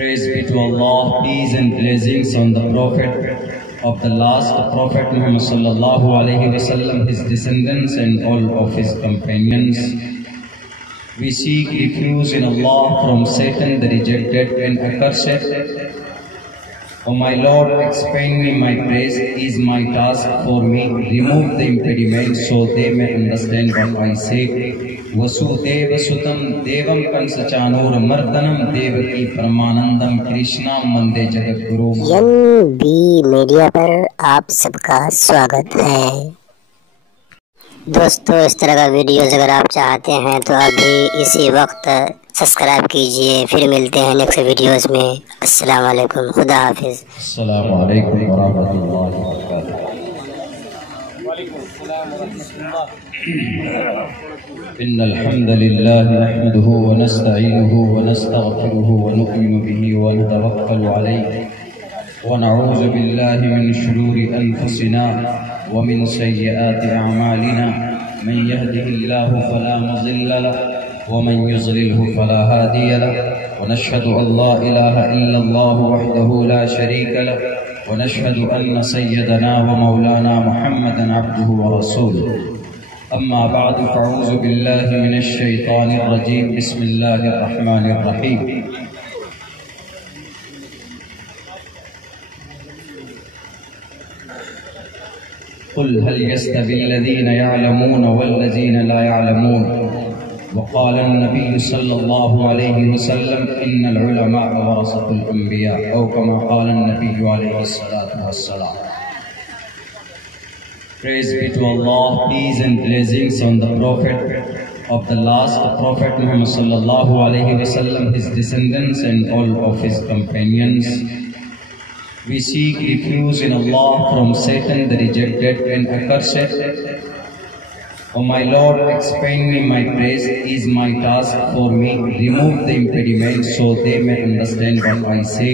Praise be to Allah, peace and blessings on the Prophet of the last Prophet Muhammad sallallahu alaihi wasallam, his descendants and all of his companions. We seek refuge in Allah from Satan, the rejected and accursed. O my Lord, expand me my praise is my task for me. Remove the impediment so they may understand what I say. Vasudeva Sutam Devam Kansachanur Mardanam Devaki Paramanandam Krishna Mande Jagat Guru। NB media पर आप सबका स्वागत है। दोस्तों, इस तरह का videos अगर आप चाहते हैं तो अभी इसी वक्त सब्सक्राइब कीजिए। फिर मिलते हैं नेक्स्ट वीडियोस में। अस्सलाम वालेकुम, खुदा हाफिज। अस्सलाम वालेकुम व रहमतुल्लाहि व बरकातुहू। इन्नल हम्दुलिल्लाहि नहमदुहु व नस्तईनुहु व नस्तगफिरुहु व नु'मिनु बिही व नतवक्कलु अलैहि व नऊज़ु बिल्लाहि मिन शुरूरि अनफुसिना व मिन सय्यिआति अअमालिना। मन यहदिहिल्लाहु फला मुज़िल्ल लहु व मन युज़लिलहु फला हादिय लहु व नशहदु अल्ला इलाहा इल्लल्लाहु वहदहु ला शरीका लहु व नशहदु अन्न सय्यदना व मौलाना मुहम्मदन अब्दुहु व रसूलुहु। अम्मा बअद फ़अऊज़ु बिल्लाहि मिनश शैतानिर रजीम। बिस्मिल्लाहिर रहमानिर रहीम। क़ुल हल यस्तविल्लज़ीना यअलमून वल्लज़ीना ला यअलमून। वक़ाल अन्नबिय्यु सल्लल्लाहु अलैहि वसल्लम इन्नल उलमा वरसतुल अंबिया औ कमा क़ाल अन्नबिय्यु अलैहि सलातु वस्सलाम। Praise be to Allah, peace and blessings on the Prophet of the last Prophet Muhammad sallallahu alaihi wasallam, his descendants and all of his companions. We seek refuge in Allah from Satan, the rejected and accursed. O my Lord, expand me my praise is my task for me. Remove the impediment so they may understand what I say.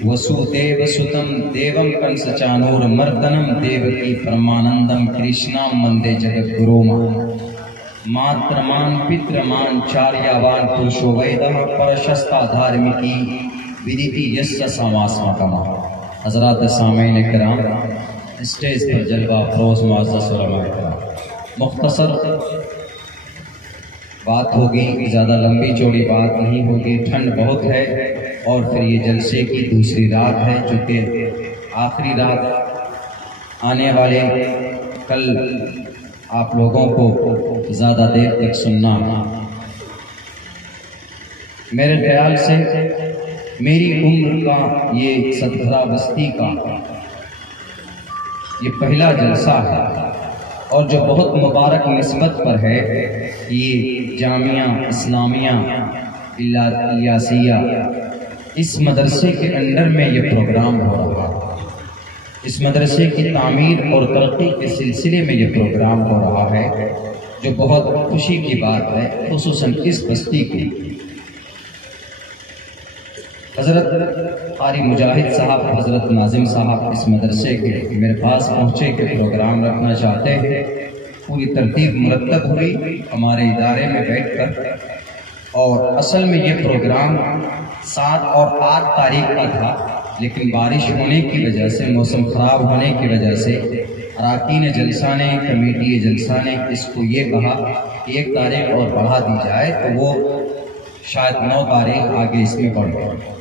Vasudeva Sutam Devam Kansachanur Mardanam Devaki Paramanandam Krishna Mande Jagat Guru। मात्रमान पित्रमान चार्यावान पुरुषो वैदः परशस्ता धार्मिकी विदिति यस्य समास्मकमा। हज़रात सामीन किराम, stage पर जलवा फरोज़ मुअज़्ज़ज़ उलमा किराम, मुख्तसर बात होगी, ज़्यादा लंबी चौड़ी बात नहीं होगी। ठंड बहुत है और फिर ये जलसे की दूसरी रात है, चूँकि आखिरी रात आने वाले कल आप लोगों को ज़्यादा देर तक सुनना। मेरे ख्याल से मेरी उम्र का ये सतभरा बस्ती का ये पहला जलसा है और जो बहुत मुबारक निस्बत पर है। ये जामिया इस्लामिया इलियासिया इस मदरसे के अंडर में ये प्रोग्राम हो रहा है। इस मदरसे की तामीर और तरक्की के सिलसिले में ये प्रोग्राम हो रहा है, जो बहुत खुशी की बात है, खुसूसन इस बस्ती की। हज़रत क़ारी मुजाहिद साहब, हज़रत नाज़िम साहब इस मदरसे के मेरे पास पहुँचे के प्रोग्राम रखना चाहते हैं। पूरी तरतीब मुरतब हुई हमारे इदारे में बैठकर, और असल में ये प्रोग्राम 7 और 8 तारीख का था, लेकिन बारिश होने की वजह से, मौसम ख़राब होने की वजह से अरकान जलसा ने, कमेटी जलसा ने इसको ये कहा कि 1 तारीख और बढ़ा दी जाए, तो वो शायद 9 तारीख आगे इसमें बढ़ गए।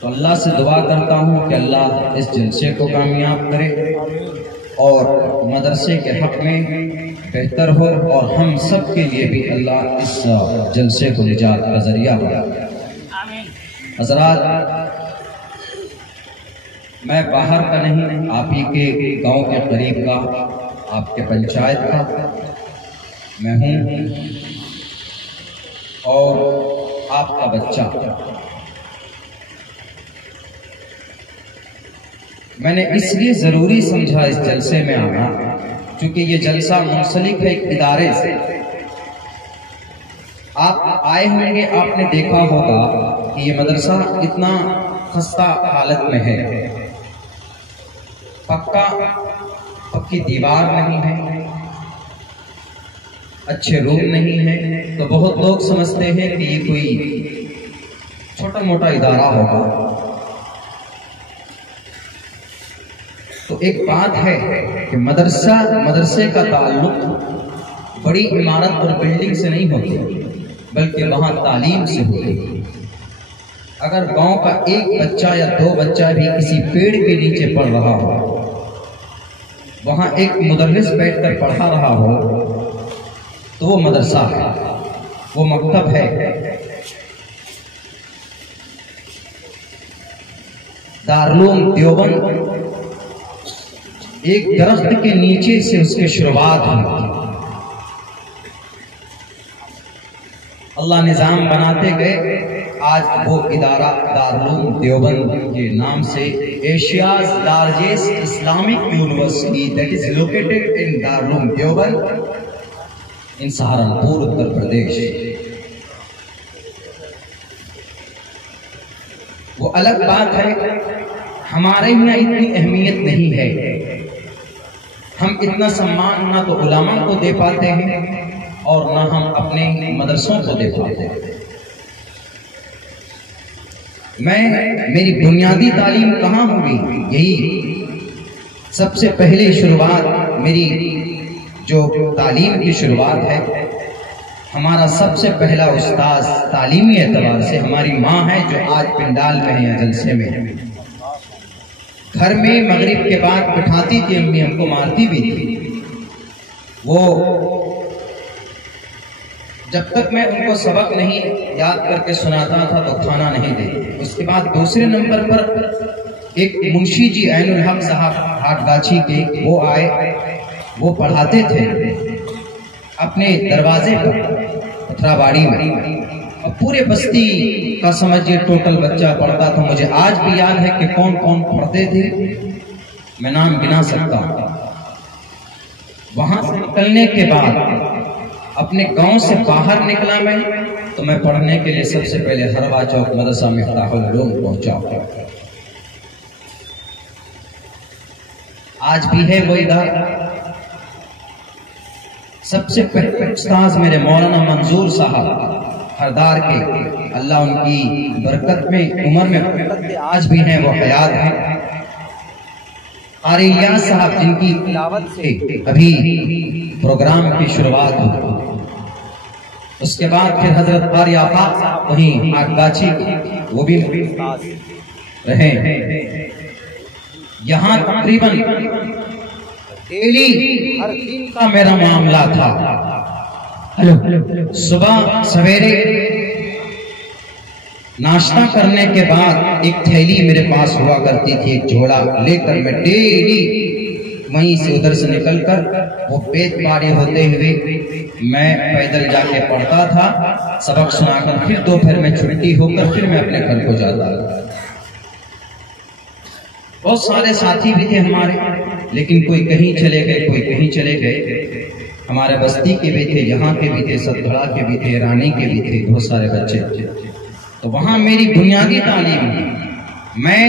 तो अल्लाह से दुआ करता हूँ कि अल्लाह इस जलसे को कामयाब करे और मदरसे के हक़ में बेहतर हो, और हम सब के लिए भी अल्लाह इस जलसे को निजात का ज़रिया बनाए। हज़रात, मैं बाहर का नहीं, आप ही के गांव के करीब का, आपके पंचायत का मैं हूँ और आपका बच्चा। मैंने इसलिए ज़रूरी समझा इस जलसे में आना क्योंकि ये जलसा मुंसलिक है एक इदारे से। आप आए होंगे, आपने देखा होगा कि ये मदरसा इतना खस्ता हालत में है। पक्की दीवार नहीं है, अच्छे रूम नहीं है, तो बहुत लोग समझते हैं कि ये कोई छोटा मोटा इदारा होगा। तो एक बात है कि मदरसे का ताल्लुक बड़ी इमारत और बिल्डिंग से नहीं होती, बल्कि वहां तालीम से होती। अगर गांव का एक बच्चा या दो बच्चा भी किसी पेड़ के नीचे पढ़ रहा हो, वहां एक मुदर्रिस बैठकर पढ़ा रहा हो, तो वो मदरसा है, वो मकतब है। दारुल देवबंद एक दरख्त के नीचे से उसकी शुरुआत हुई। अल्लाह निजाम बनाते गए, आज वो इदारा दारुल देवबंद के नाम से Asia's largest Islamic university that is located in Darul Deoband in Saharanpur Uttar Pradesh. वो अलग बात है, हमारे यहाँ इतनी अहमियत नहीं है, हम इतना सम्मान ना तो उलमा को दे पाते हैं और ना हम अपने मदरसों को दे पाते हैं। मेरी बुनियादी तालीम कहाँ हुई? यही सबसे पहले शुरुआत, मेरी जो तालीम की शुरुआत है, हमारा सबसे पहला उस्ताद तालीमी एतबार से हमारी माँ है, जो आज पिंडाल में है या जलसे में है। घर में मगरिब के बाद बिठाती थी अम्मी, हमको मारती भी थी। वो जब तक मैं उनको सबक नहीं याद करके सुनाता था तो खाना नहीं देती। उसके बाद दूसरे नंबर पर एक मुंशी जी ऐनुल हक साहब हाटगाछी के, वो आए, वो पढ़ाते थे अपने दरवाजे पर पथराबाड़ी में, और पूरे बस्ती का समझिए टोटल बच्चा पढ़ता था। मुझे आज भी याद है कि कौन कौन पढ़ते थे, मैं नाम गिना सकता हूँ। वहां से निकलने के बाद अपने गांव से बाहर निकला मैं, तो मैं पढ़ने के लिए सबसे पहले हरवा चौक मदरसा मिफ्ताहुल उलूम पहुंचा। आज भी है वो इदारा। सबसे पहले उस्ताद मेरे मौलाना मंजूर साहब हरदार के, अल्लाह उनकी बरकत में उम्र में बरकत दे, आज भी हैं, वो हयात हैं। आरिया साहब जिनकी तिलावत से अभी प्रोग्राम की शुरुआत हुई। उसके बाद फिर हजरत कारी आफाक साहब वहीं आगाछी, वो भी रहे। यहाँ तकरीबन डेली हर दिन का मेरा मामला था। सुबह सवेरे नाश्ता करने के बाद एक थैली मेरे पास हुआ करती थी, एक झोला लेकर मैं डेली वहीं से उधर से निकलकर वो पेट पारे होते हुए मैं पैदल जाके पढ़ता था, सबक सुनाकर फिर दोपहर में छुट्टी होकर फिर मैं अपने घर को जाता था। बहुत सारे साथी भी थे हमारे, लेकिन कोई कहीं चले गए, कोई कहीं चले गए। हमारे बस्ती के भी थे, यहाँ के भी थे, सतगड़ा के भी थे, रानी के भी थे, बहुत सारे बच्चे थे। तो वहां मेरी बुनियादी तालीम, मैं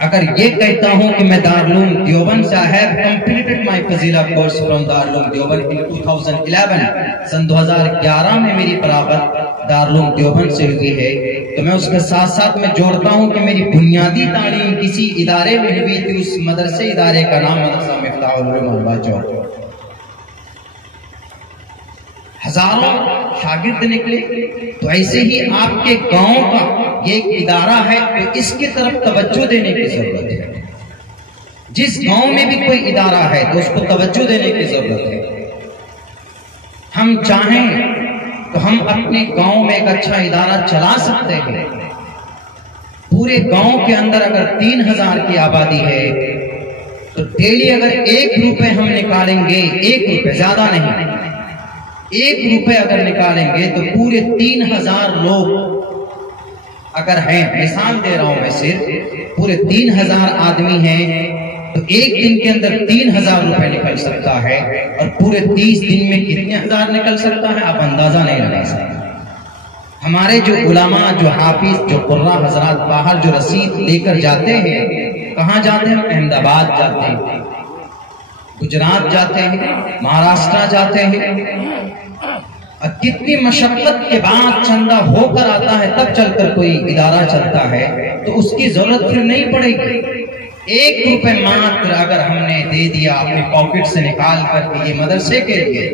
अगर ये कहता हूं कि मैं दारुल देवबंद से I have completed my Fazila course from Darul Deoband in 2011, सन 2011 में मेरी बराबर दारुल देवबंद से हुई है, तो मैं उसके साथ साथ में जोड़ता हूं कि मेरी बुनियादी तालीम किसी इदारे में हुई थी। उस मदरसे इदारे का नाम मदरसा मिफ्ताहुल उलूम हरवा चौक। हजारों शागिर्द निकले। तो ऐसे ही आपके गांव का ये एक इदारा है, तो इसकी तरफ तवज्जो देने की जरूरत है। जिस गांव में भी कोई इदारा है तो उसको तवज्जो देने की जरूरत है। हम चाहें तो हम अपने गांव में एक अच्छा इदारा चला सकते हैं। पूरे गांव के अंदर अगर 3000 की आबादी है तो डेली अगर 1 रुपए हम निकालेंगे, 1 रुपए ज्यादा नहीं, 1 रुपए अगर निकालेंगे तो पूरे 3000 लोग अगर हैं, मिसाल दे रहा हूं मैं, सिर्फ पूरे 3000 आदमी हैं तो एक दिन के अंदर 3000 रुपए निकल सकता है। और पूरे 30 दिन में कितने हजार निकल सकता है आप अंदाजा नहीं लगा सकते। हमारे जो उलमा, जो हाफिज, जो कुर्रा हजरात बाहर जो रसीद लेकर जाते हैं, कहाँ जाते हैं? अहमदाबाद जाते हैं, गुजरात जाते हैं, महाराष्ट्र जाते हैं, कितनी मशक्कत के बाद चंदा होकर आता है तब चलकर कोई इदारा चलता है, तो उसकी जरूरत फिर नहीं पड़ेगी। 1 रुपए मात्र अगर हमने दे दिया अपने पॉकेट से निकाल कर ये मदरसे के लिए,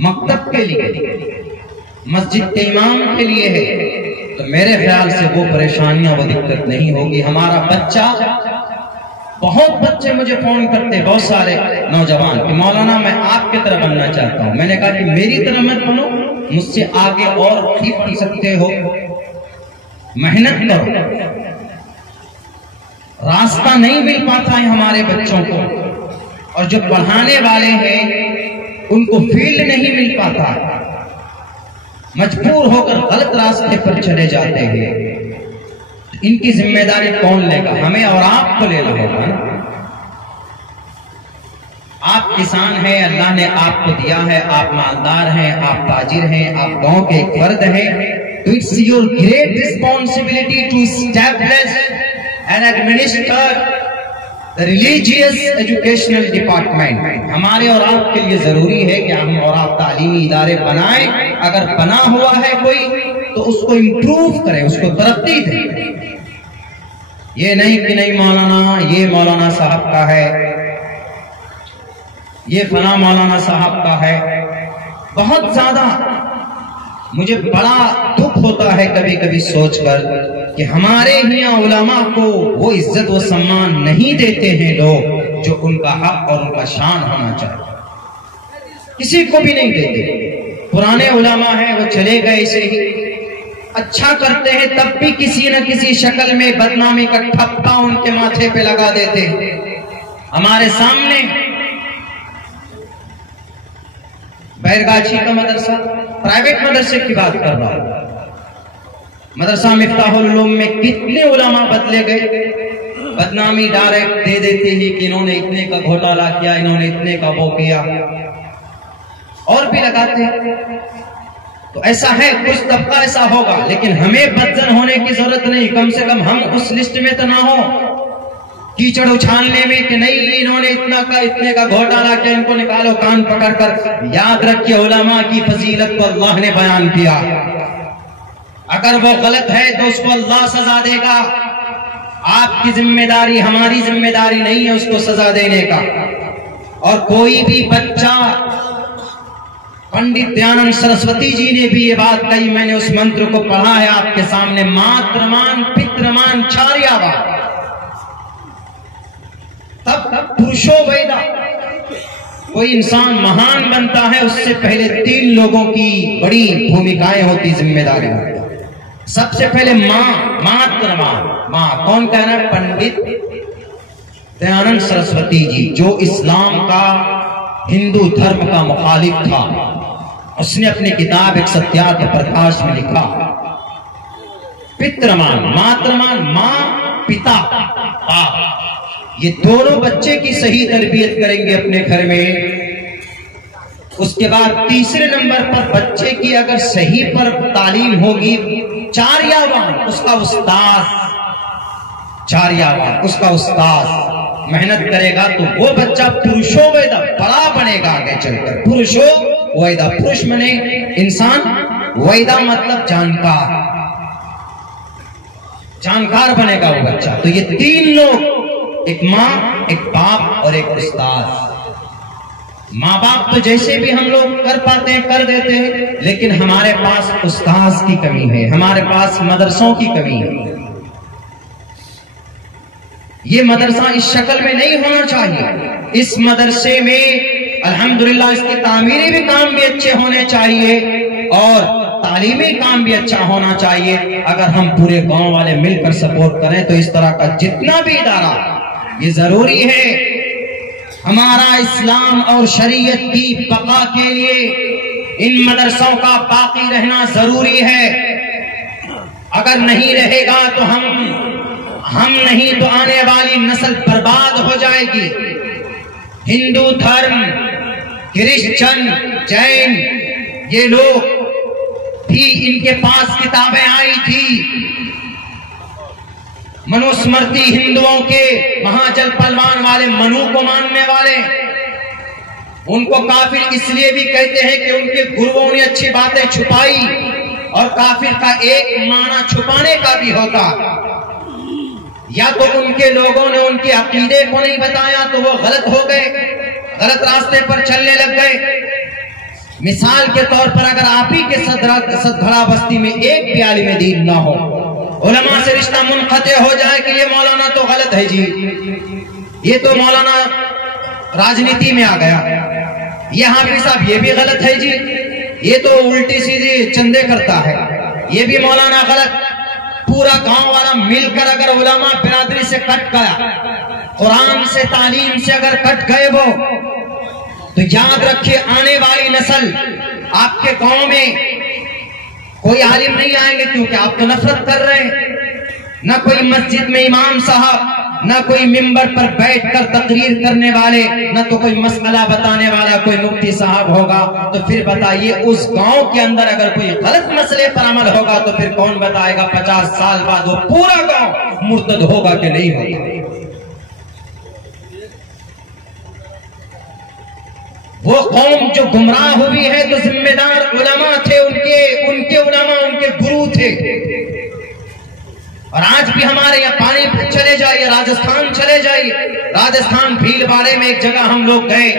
मकतब के लिए, मस्जिद के इमाम के लिए है, तो मेरे ख्याल से वो परेशानियां, वो दिक्कत नहीं होगी। हमारा बच्चा, बहुत बच्चे मुझे फोन करते, बहुत सारे नौजवान कि मौलाना मैं आपकी तरह बनना चाहता हूं। मैंने कहा कि मेरी तरह मत बनो, मुझसे आगे और भी पढ़ सकते हो, मेहनत करो। रास्ता नहीं मिल पाता है हमारे बच्चों को, और जो पढ़ाने वाले हैं उनको फील्ड नहीं मिल पाता, मजबूर होकर गलत रास्ते पर चले जाते हैं। इनकी जिम्मेदारी कौन लेगा? हमें और आपको लेना होगा ना। आप किसान हैं, अल्लाह ने आपको दिया है, आप मालदार हैं, आप ताजिर हैं, आप गांव के एक फर्द हैं, तो it's your great responsibility to establish and administer the religious educational department. हमारे और आपके लिए जरूरी है कि हम और आप तालीमी इदारे बनाएं। अगर बना हुआ है कोई तो उसको इम्प्रूव करें, उसको तरक्की दें। ये नहीं कि नहीं मौलाना, ये मौलाना साहब का है, ये फला मौलाना साहब का है। बहुत ज्यादा मुझे बड़ा दुख होता है कभी कभी सोचकर कि हमारे यहाँ उलमा को वो इज्जत वो सम्मान नहीं देते हैं लोग जो उनका हक और उनका शान होना चाहिए। किसी को भी नहीं देते। पुराने उलमा हैं, वो चले गए ऐसे ही, अच्छा करते हैं तब भी किसी न किसी शक्ल में बदनामी का ठप्पा उनके माथे पे लगा देते हैं। हमारे सामने बैरगाछी का मदरसा, प्राइवेट मदरसे की बात कर रहा हूं, मदरसा मिफ्ताहुल उलूम में कितने उलमा बदले गए। बदनामी डायरेक्ट दे देते हैं कि इन्होंने इतने का घोटाला किया, इन्होंने इतने का वो किया, और भी लगाते हैं। तो ऐसा है, कुछ तबका ऐसा होगा, लेकिन हमें बदजन होने की जरूरत नहीं। कम से कम हम उस लिस्ट में तो ना हो कीचड़ उछालने में कि नहीं इन्होंने इतने का घोटाला किया, इनको निकालो कान पकड़कर। याद रखिए, उलमा की फजीलत को अल्लाह ने बयान किया। अगर वो गलत है तो उसको अल्लाह सजा देगा। आपकी जिम्मेदारी, हमारी जिम्मेदारी नहीं है उसको सजा देने का। और कोई भी बच्चा, पंडित दयानंद सरस्वती जी ने भी ये बात कही, मैंने उस मंत्र को पढ़ा है आपके सामने, मात्रमान पितृमान चार्यावान तब पुरुषो वैदा। कोई इंसान महान बनता है उससे पहले 3 लोगों की बड़ी भूमिकाएं होती, जिम्मेदारी होती। सबसे पहले माँ, मात्रमान, माँ कौन कहना है? पंडित दयानंद सरस्वती जी, जो इस्लाम का, हिंदू धर्म का मुखालिफ था। उसने अपनी किताब एक सत्यार्थ प्रकाश में लिखा, पितृमान, मात्रमान, माँ, पिता, बाप, ये दोनों बच्चे की सही तरबियत करेंगे अपने घर में। उसके बाद तीसरे नंबर पर बच्चे की अगर सही पर तालीम होगी, चार्यावान, उसका उस्ताद, चार्यावान उसका उस्ताद मेहनत करेगा तो वो बच्चा पुरुषो वैदा बड़ा बनेगा आगे चलकर। पुरुषो वैदा, पुरुष माने इंसान, वैदा मतलब जानकार, जानकार बनेगा वो बच्चा। तो ये 3 लोग, एक माँ, एक बाप और एक उस्ताद। माँ बाप तो जैसे भी हम लोग कर पाते हैं कर देते हैं, लेकिन हमारे पास उस्ताद की कमी है, हमारे पास मदरसों की कमी है। ये मदरसा इस शक्ल में नहीं होना चाहिए। इस मदरसे में अल्हम्दुलिल्लाह इसके तामीरी भी काम भी अच्छे होने चाहिए और तालीमी काम भी अच्छा होना चाहिए। अगर हम पूरे गांव वाले मिलकर सपोर्ट करें तो इस तरह का जितना भी इदारा, ये जरूरी है हमारा इस्लाम और शरीयत की बका के लिए इन मदरसों का बाकी रहना जरूरी है। अगर नहीं रहेगा तो हम नहीं तो आने वाली नस्ल बर्बाद हो जाएगी। हिंदू धर्म, क्रिश्चियन, जैन, ये लोग भी, इनके पास किताबें आई थी। मनुस्मृति हिंदुओं के महाजल पहलवान वाले मनु को मानने वाले, उनको काफिर इसलिए भी कहते हैं कि उनके गुरुओं ने अच्छी बातें छुपाई, और काफिर का एक माना छुपाने का भी होता, या तो उनके लोगों ने उनके अकीदे को नहीं बताया तो वो गलत हो गए, गलत रास्ते पर चलने लग गए। मिसाल के तौर पर अगर आप ही के सदभरा बस्ती में एक भी आलिम दीन ना हो, उलमा से रिश्ता मुनक़ते हो जाए कि ये मौलाना तो गलत है जी, ये तो मौलाना राजनीति में आ गया, ये हाफिज साहब ये भी गलत है जी, ये तो उल्टी सीधी चंदे करता है, ये भी मौलाना गलत। पूरा गांव वाला मिलकर अगर उलमा बिरादरी से कट गया, कुरान से तालीम से अगर कट गए वो, तो याद रखिए आने वाली नस्ल आपके गांव में कोई आलिम नहीं आएंगे, क्योंकि आप तो नफरत कर रहे हैं। न कोई मस्जिद में इमाम साहब, न कोई मिंबर पर बैठकर तकरीर करने वाले, न तो कोई मसला बताने वाला कोई मुफ्ती साहब होगा। तो फिर बताइए उस गांव के अंदर अगर कोई गलत मसले पर अमल होगा तो फिर कौन बताएगा 50 साल बाद वो पूरा गांव मुर्तद होगा कि नहीं होगा? वो कौम जो गुमराह हुई है तो जिम्मेदार उलमा थे, उनके उलमा उनके गुरु थे। और आज भी हमारे यहाँ पानी चले जाइए, राजस्थान चले जाइए, राजस्थान भीलवाड़े में एक जगह हम लोग गए,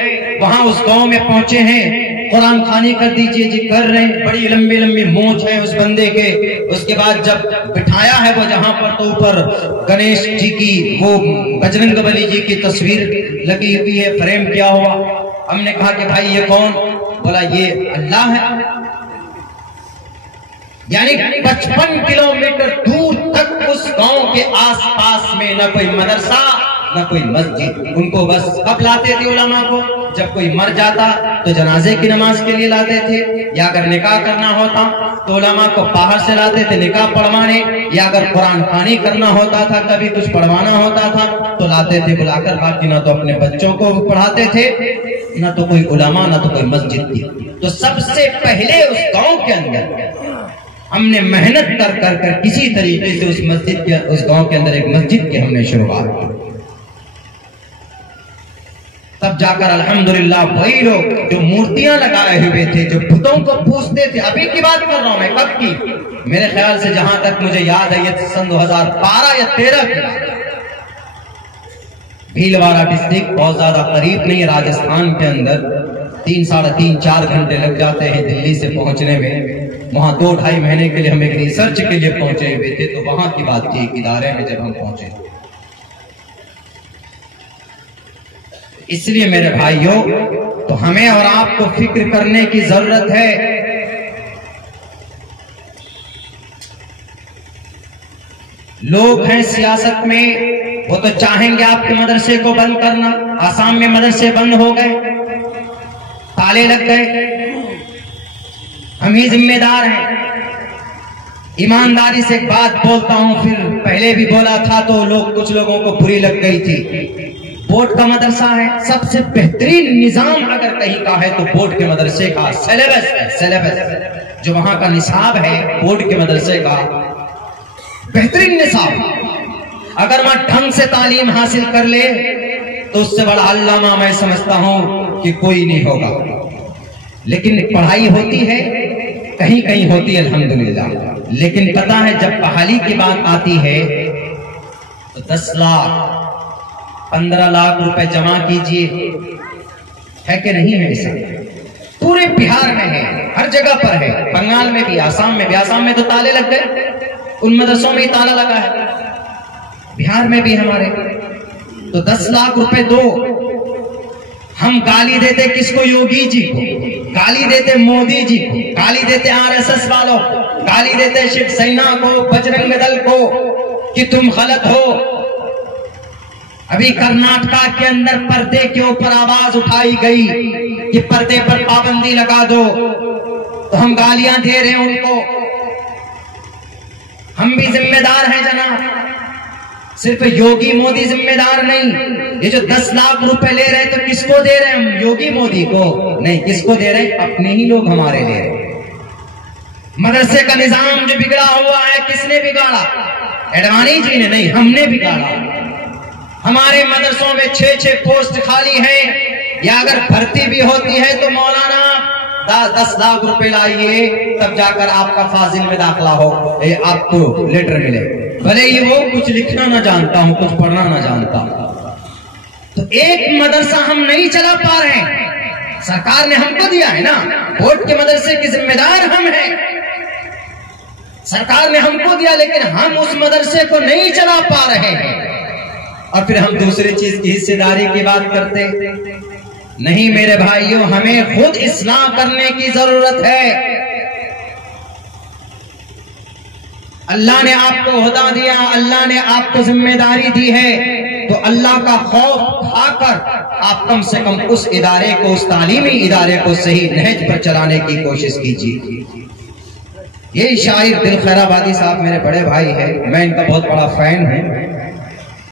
वहां उस गांव में पहुंचे हैं, कुरान खानी कर दीजिए जी, कर रहे हैं, बड़ी लंबी लंबी मूंछ है उस बंदे के। उसके बाद जब बिठाया है वो जहां पर, तो ऊपर गणेश जी की, वो बजरंगबली जी की तस्वीर लगी हुई है, फ्रेम किया हुआ। हमने कहा कि भाई ये कौन? बोला ये अल्लाह है। यानी 55 किलोमीटर दूर तक उस गांव के आसपास में न कोई मदरसा न कोई मस्जिद। उनको बस कब लाते थे उलमा को? जब कोई मर जाता तो जनाजे की नमाज के लिए लाते थे, या अगर निकाह करना होता तो उलमा को बाहर से लाते थे निकाह पढ़वाने, या अगर कुरान खानी करना होता था, कभी कुछ पढ़वाना होता था तो लाते थे बुलाकर। बाकी ना तो अपने बच्चों को पढ़ाते थे, ना तो कोई उलमा, ना तो कोई मस्जिद थी। तो सबसे पहले उस गांव के अंदर हमने मेहनत कर कर कर किसी तरीके से उस मस्जिद के, उस गांव के अंदर एक मस्जिद की हमने शुरुआत की। तब जाकर अल्हम्दुलिल्लाह वही लोग जो मूर्तियां लगाए हुए थे, जो बुतों को पूजते थे, अभी की बात कर रहा हूं मैं, कब की? मेरे ख्याल से जहां तक मुझे याद है ये सन 2012 या 13 की। भीलवाड़ा डिस्ट्रिक्ट बहुत ज्यादा करीब नहीं, राजस्थान के अंदर 3, साढ़े 3, 4 घंटे लग जाते हैं दिल्ली से पहुंचने में। वहां 2-2.5 महीने के लिए हम एक रिसर्च के लिए पहुंचे हुए थे, तो वहां की बात थी इदारे में जब हम पहुंचे। इसलिए मेरे भाइयों, तो हमें और आपको फिक्र करने की जरूरत है। लोग हैं सियासत में, वो तो चाहेंगे आपके मदरसे को बंद करना। आसाम में मदरसे बंद हो गए, ताले लग गए। हम ही जिम्मेदार हैं। ईमानदारी से एक बात बोलता हूं, फिर पहले भी बोला था तो कुछ लोगों को बुरी लग गई थी। बोर्ड का मदरसा है, सबसे बेहतरीन निजाम अगर कहीं का है तो बोर्ड के मदरसे का सिलेबस है। सिलेबस जो वहां का निसाब है, बोर्ड के मदरसे का बेहतरीन निसाब। अगर वहां ढंग से तालीम हासिल कर ले तो उससे बड़ा अल्लामा मैं समझता हूं कि कोई नहीं होगा। लेकिन पढ़ाई होती है, कहीं कहीं होती है अल्हम्दुलिल्लाह। लेकिन पता है जब बहाली की बात आती है तो 10 लाख 15 लाख रुपए जमा कीजिए, है कि नहीं है? ऐसा पूरे बिहार में है, हर जगह पर है, बंगाल में भी, आसाम में भी। आसाम में तो ताले लग गए, उन मदरसों में ही ताला लगा है। बिहार में भी हमारे, तो 10 लाख रुपए दो। हम गाली देते किसको? योगी जी को, गाली देते मोदी जी को, गाली देते आरएसएस वालों, गाली देते शिवसेना को, बजरंग दल को कि तुम गलत हो। अभी कर्नाटका के अंदर पर्दे के ऊपर आवाज उठाई गई कि पर्दे पर पाबंदी लगा दो, तो हम गालियां दे रहे हैं उनको। हम भी जिम्मेदार हैं जनाब, सिर्फ योगी मोदी जिम्मेदार नहीं। ये जो 10 लाख रुपए ले रहे हैं तो किसको दे रहे हैं हम? योगी मोदी को नहीं, किसको दे रहे हैं? अपने ही लोग हमारे ले रहे हैं। मदरसे का निजाम जो बिगड़ा हुआ है, किसने बिगाड़ा? एडवाणी जी ने नहीं, हमने बिगाड़ा। हमारे मदरसों में 6-6 पोस्ट खाली हैं, या अगर भर्ती भी होती है तो मौलाना 10 लाख रुपए लाइए, तब जाकर आपका फाजिल में दाखिला हो, आपको लेटर मिले, भले ही वो कुछ लिखना ना जानता हूं, कुछ पढ़ना ना जानता हूं। तो एक मदरसा हम नहीं चला पा रहे हैं, सरकार ने हमको दिया है ना, बोर्ड के मदरसे के जिम्मेदार हम हैं, सरकार ने हमको दिया, लेकिन हम उस मदरसे को नहीं चला पा रहे हैं। और फिर हम दूसरी चीज की हिस्सेदारी की बात करते नहीं। मेरे भाइयों, हमें खुद इस्लाह करने की जरूरत है। अल्लाह ने आपको हुदा दिया, अल्लाह ने आपको जिम्मेदारी दी है, तो अल्लाह का खौफ खाकर आप कम से कम उस इदारे को, उस तालीमी इदारे को सही नहज पर चलाने की कोशिश कीजिए। ये शायर दिल खैराबादी साहब मेरे बड़े भाई है, मैं इनका बहुत बड़ा फैन हूं।